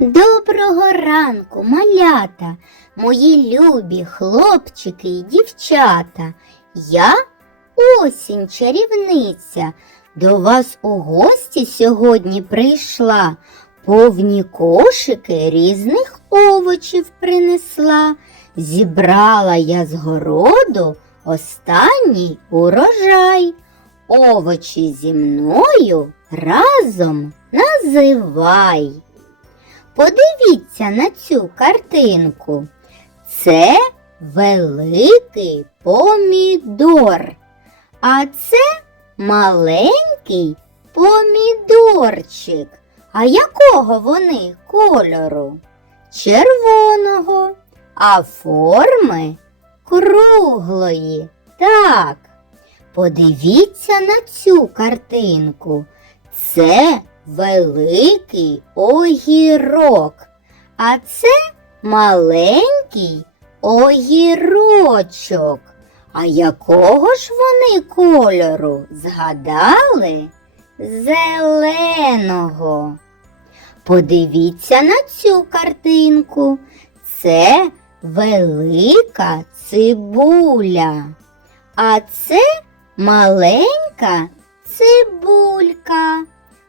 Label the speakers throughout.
Speaker 1: Доброго ранку, малята, мої любі хлопчики і дівчата. Я осінь чарівниця. До вас у гості сьогодні прийшла. Повні кошики різних овочів принесла. Зібрала я з городу останній урожай. Овочі зі мною разом називай. Подивіться на цю картинку. Це великий помідор, а це маленький помідорчик. А якого вони кольору? Червоного, а форми круглої. Так. Подивіться на цю картинку. Це великий огірок, а це маленький огірочок. А якого ж вони кольору? Згадали? Зеленого. Подивіться на цю картинку. Це велика цибуля. А це маленька цибулька.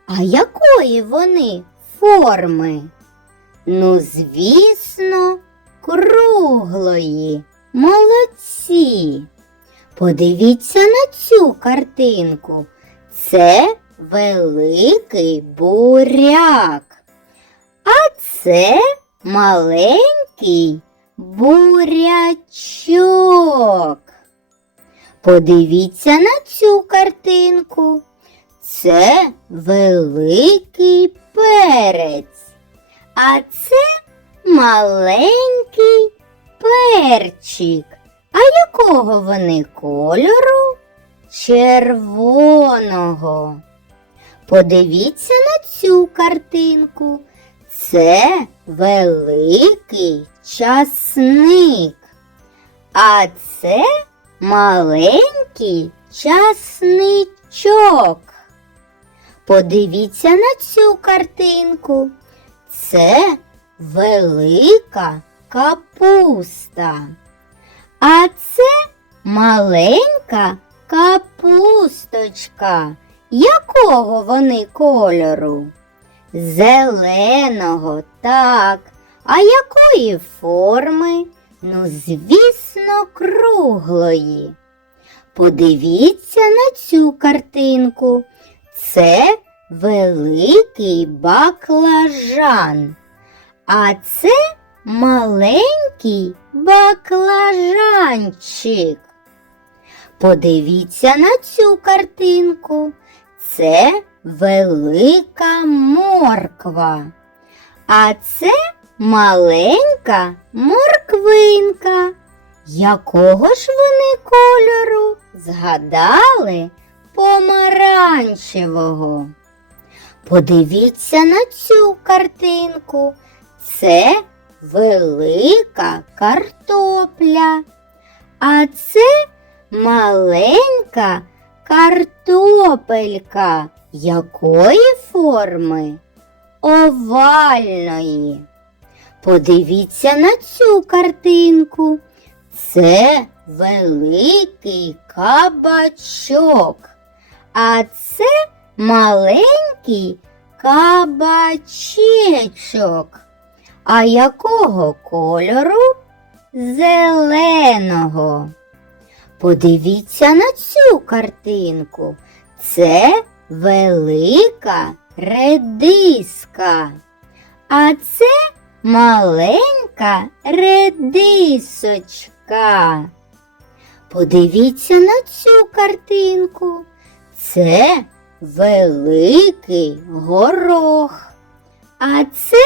Speaker 1: А якої вони форми? Ну, звісно, круглої. Молодці. Подивіться на цю картинку. Це великий буряк. А це маленький бурячок. Подивіться на цю картинку. Це великий перець, а це маленький перчик. А якого вони кольору? Червоного. Подивіться на цю картинку. Це великий часник. А це маленький часничок. Подивіться на цю картинку. Це велика капуста. А це маленька капусточка. Якого вони кольору? Зеленого, так. А якої форми? Ну, звісно, круглої. Подивіться на цю картинку. Це великий баклажан. А це маленький баклажанчик. Подивіться на цю картинку. Це велика морква. А це маленька морквинка. Якого ж вони кольору? Згадали помаранчевого. Подивіться на цю картинку. Це велика картопля. А це маленька картопелька. Якої форми? Овальної. Подивіться на цю картинку. Це великий кабачок, а це маленький кабачечок. А якого кольору? Зеленого. Подивіться на цю картинку. Це велика редиска. А це маленька редисочка. Подивіться на цю картинку. Це великий горох. А це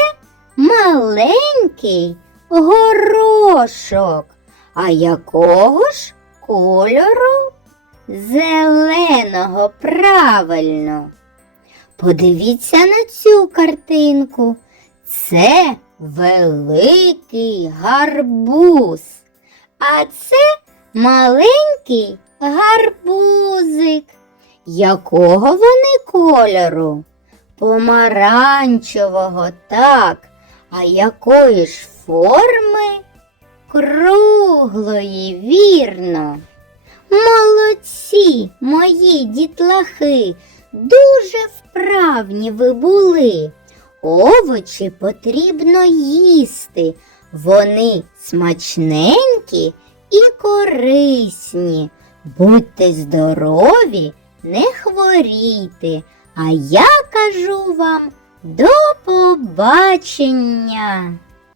Speaker 1: маленький горошок. А якого ж кольору? Зеленого, правильно. Подивіться на цю картинку. Це великий гарбуз. А це маленький гарбузик. Якого вони кольору? Помаранчевого, так. А якої ж форми? Круглої, вірно. Молодці, мої дітлахи, дуже вправні ви були. Овочі потрібно їсти. Вони смачненькі і корисні. Будьте здорові, не хворійте. А я кажу вам до побачення.